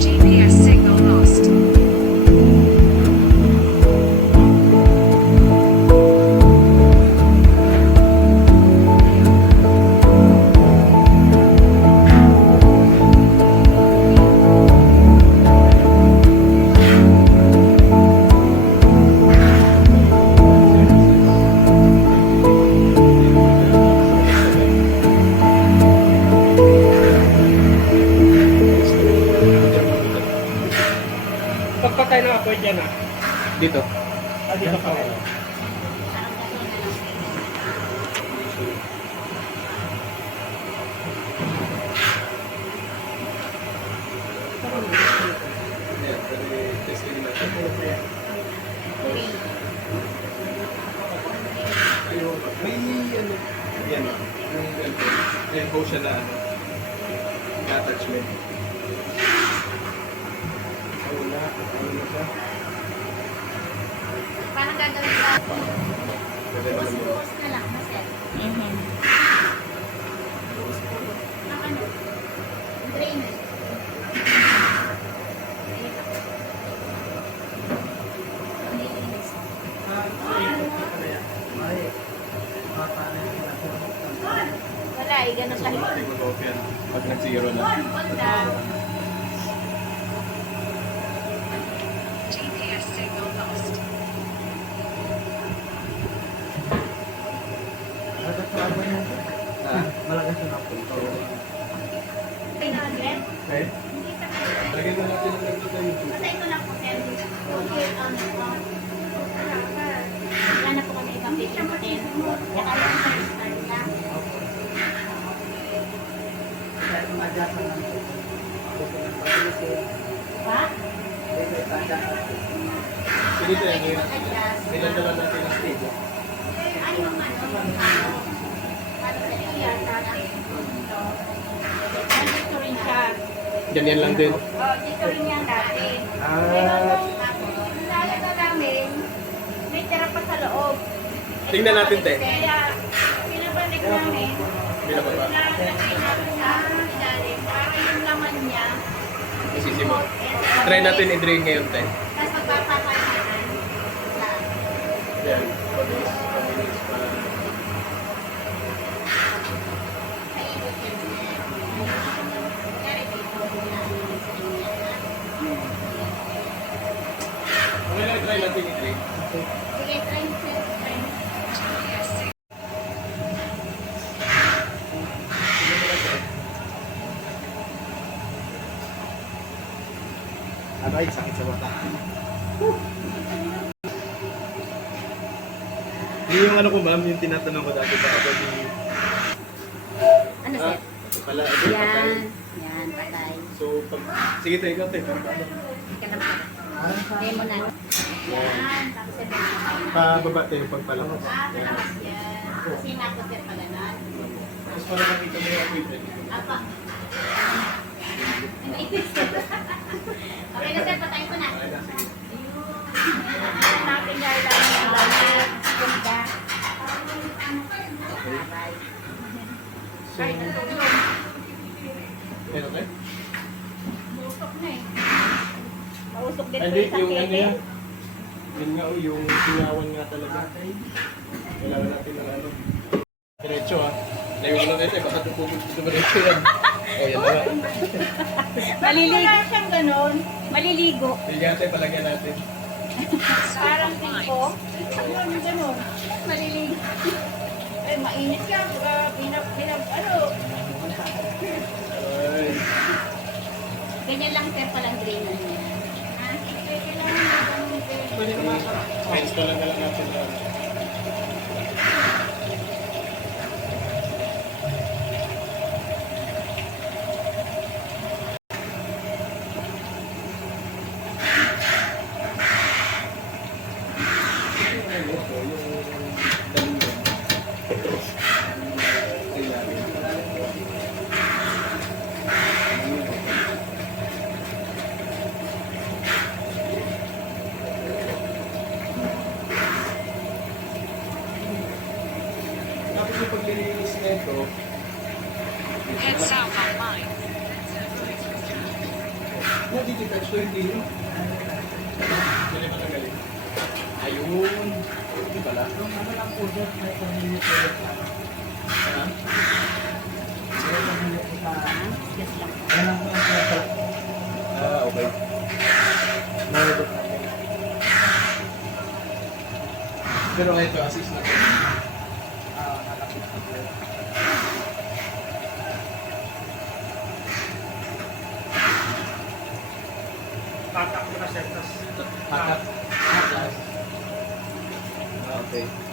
GPS signal lost. Pagpatay ng apoy dyan ah. Dito. Dito pa rin. May ano, yan o. Yung po siya na ano, attachment. Wala siya. Paano gagawin ka? Pwede naman yun. Bukas na lang, maset. Ang ano? Drainer. Wala eh, ganun So, lang. mag-off yan. Pag nag-zero na. Wala. GPS signal lost. Ha? Ay, nag-get? Okay. Hindi sa Lagyan na natin ang ganito sa YouTube. Basta ito lang po, sir. Okay, wala na po kami ibang pipindutin. Saka lang sa start lang. Pa? Ganito yan. Adjust. Pinadala natin ang stage. Ay, yung ano, para sa iya, sana. Ito. Dito rin siya. Ganyan lang din. Oh, dito rin yan dati. Ah. Pero nung nilalagay namin, may tira pa sa loob. Tingnan natin, te. Kaya, pinabalik namin. Binababa. Nilalagay namin sa ilalim. Para yung laman niya. Masisimo. Try natin i-drain ngayon, te. Tapos magpapakain. Yan. Pabilis pa. Paikot yan. Kaya dito. Okay lang, try natin i-drain. Sige, try, sir. Try. GPS signal. Aray, sakit sa mata. Yung ano ko ma'am, yung tinatanong ko dati pa ako di... Ano, sir? Pala, ito patay. Yan, patay. So, pag... Sige tayo, ikaw tayo. Ika na demo na. Yan, tapos sir. Pababa tayo pagpalakas. Palamas yan. Kasi nako sir pala na. Tapos para makita mo yung equipment. Apa. Okay na sir, patay ko na. Okay na, sige. Natin dahil lang yung lamit. Ganda. Okay. So, Kahit natulog. yan okay? Busok na eh. Mausok din Hindi, po yung sa ano kete. yan. Yun nga, yung singawan nga talaga. Kailangan natin ng ano. Diretso ha. Naiwan ko lang ito, baka dumiretso yan. O, yan na nga. Maliligo. Wala siyang ganun. Maliligo. Bigyan natin, palagyan natin. Parang tipo. Ganun, ganun. Maliligo. Eh, mainit yan. Ano? Ay. Ganyan lang sir palang drainer niya. Kailangan na ganun sir. Install lang natin na. paglilinis nito, Head south on Mine. natitouch ko hindi yun. Dali ba tanggalin? Ayun. Hindi pala. Ano lang po doon, may pamilya po doon. Ha? May pamilya po sa... Yes lang. Yan ang po. Ah, okay. Nalabot na. Pero ito, assist na. Nalapit na po. Tatak mo na sir, tas... Hatak. Ah, okay.